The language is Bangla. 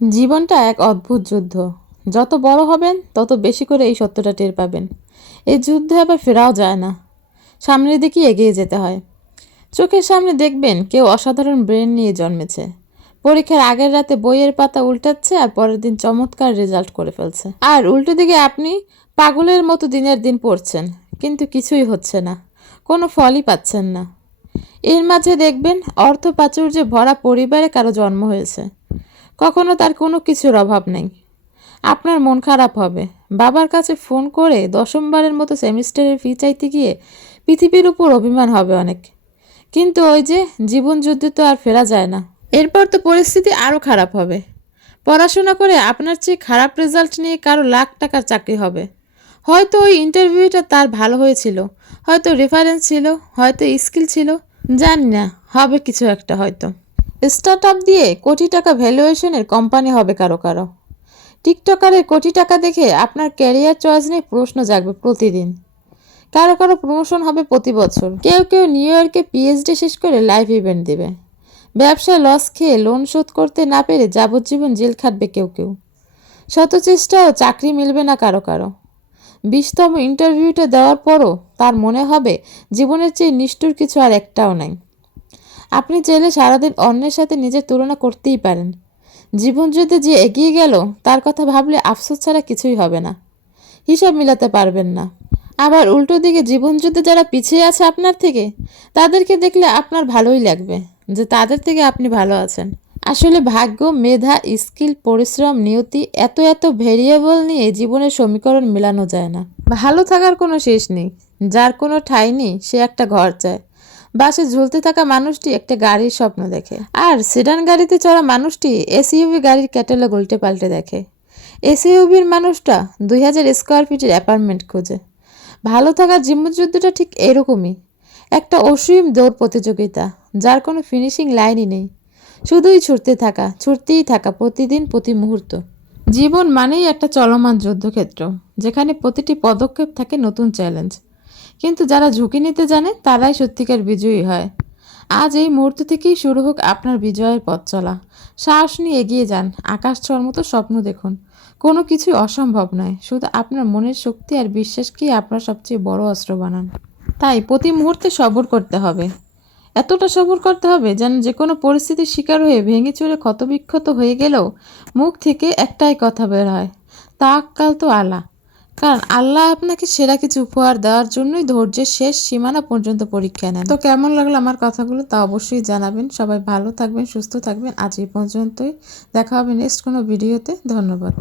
জীবনটা এক অদ্ভুত যুদ্ধ। যত বড় হবেন তত বেশি করে এই সত্যটা টের পাবেন। এই যুদ্ধে আবার ফেরাও যায় না, সামনের দিকে এগিয়ে যেতে হয়। চোখের সামনে দেখবেন কেউ অসাধারণ ব্রেন নিয়ে জন্মেছে, পরীক্ষার আগের রাতে বইয়ের পাতা উল্টাচ্ছে আর পরের দিন চমৎকার রেজাল্ট করে ফেলছে। আর উল্টো দিকে আপনি পাগলের মতো দিনের দিন পড়ছেন, কিন্তু কিছুই হচ্ছে না, কোনো ফলই পাচ্ছেন না। এর মাঝে দেখবেন অর্থ প্রাচুর্যে ভরা পরিবারে কারো জন্ম হয়েছে, কখনো তার কোনো কিছুর অভাব নেই। আপনার মন খারাপ হবে, বাবার কাছে ফোন করে দশমবারের মতো সেমিস্টারের ফি চাইতে গিয়ে পৃথিবীর উপর অভিমান হবে অনেক। কিন্তু ওই যে জীবন যুদ্ধে তো আর ফেরা যায় না। এরপর তো পরিস্থিতি আরও খারাপ হবে। পড়াশোনা করে আপনার চেয়ে খারাপ রেজাল্ট নিয়ে কারো লাখ টাকার চাকরি হবে। হয়তো ওই ইন্টারভিউটা তার ভালো হয়েছিল, হয়তো রেফারেন্স ছিল, হয়তো স্কিল ছিল, জানি না, হবে কিছু একটা হয়তো। স্টার্ট আপ দিয়ে কোটি টাকা ভ্যালুয়েশনের কোম্পানি হবে কারো কারো। টিকটকারের কোটি টাকা দেখে আপনার ক্যারিয়ার চয়েস নিয়ে প্রশ্ন জাগবে প্রতিদিন। কারো কারো প্রমোশন হবে প্রতি বছর। কেউ কেউ নিউ ইয়র্কে পিএইচডি শেষ করে লাইভ ইভেন্ট দেবে। ব্যবসায় লস খেয়ে লোন শোধ করতে না পেরে যাবজ্জীবন জেল খাটবে কেউ কেউ। শত চেষ্টাও চাকরি মিলবে না কারো কারো। 20তম ইন্টারভিউটা দেওয়ার পরও তার মনে হবে জীবনের চেয়ে নিষ্ঠুর কিছু আর একটাও নাই। আপনি চাইলে সারাদিন অন্যের সাথে নিজের তুলনা করতেই পারেন। জীবনযুদ্ধে যে এগিয়ে গেল তার কথা ভাবলে আফসোস ছাড়া কিছুই হবে না, হিসাব মিলাতে পারবেন না। আবার উল্টো দিকে জীবনযুদ্ধে যারা পিছিয়ে আছে আপনার থেকে, তাদেরকে দেখলে আপনার ভালোই লাগবে যে তাদের থেকে আপনি ভালো আছেন। আসলে ভাগ্য, মেধা, স্কিল, পরিশ্রম, নিয়তি, এত এত ভেরিয়েবল নিয়ে জীবনের সমীকরণ মেলানো যায় না। ভালো থাকার কোনো শেষ নেই, যার কোনো ঠাঁই নেই সে একটা ঘর চায়। বাসে ঝুলতে থাকা মানুষটি একটা গাড়ির স্বপ্ন দেখে, আর সেডান গাড়িতে চড়া মানুষটি এসইউভি গাড়ির ক্যাটালগ উল্টে পাল্টে দেখে। এসইউভির মানুষটা 2000 স্কোয়ার ফিটের অ্যাপার্টমেন্ট খোঁজে। ভালো থাকার জীবনযুদ্ধটা ঠিক এরকমই, একটা অসীম দৌড় প্রতিযোগিতা, যার কোনো ফিনিশিং লাইনই নেই। শুধুই ছুটতেই থাকা প্রতিদিন প্রতি মুহূর্ত। জীবন মানেই একটা চলমান যুদ্ধক্ষেত্র, যেখানে প্রতিটি পদক্ষেপ থাকে নতুন চ্যালেঞ্জ। কিন্তু যারা ঝুঁকি নিতে জানে তারাই সত্যিকার বিজয়ী হয়। আজ এই মুহূর্ত থেকেই শুরু হোক আপনার বিজয়ের পথ চলা। সাহস নিয়ে এগিয়ে যান, আকাশ ছোঁয়ার মতো স্বপ্ন দেখুন। কোনো কিছুই অসম্ভব নয়, শুধু আপনার মনের শক্তি আর বিশ্বাসকেই আপনার সবচেয়ে বড় অস্ত্র বানান। তাই প্রতি মুহূর্তে সবর করতে হবে, এতটা সবর করতে হবে যেন যে কোনো পরিস্থিতির শিকার হয়ে ভেঙে চুরে ক্ষতবিক্ষত হয়ে গেলেও মুখ থেকে একটাই কথা বের হয়, তাওয়াক্কাল তো আল্লাহ। কারণ আল্লাহ আপনাকে সেরা কিছু উপহার দেওয়ার জন্যই ধৈর্যের শেষ সীমানা পর্যন্ত পরীক্ষা নেন। তো কেমন লাগলো আমার কথাগুলো তা অবশ্যই জানাবেন। সবাই ভালো থাকবেন, সুস্থ থাকবেন। আজ এই পর্যন্তই, দেখা হবে নেক্সট কোনো ভিডিওতে। ধন্যবাদ।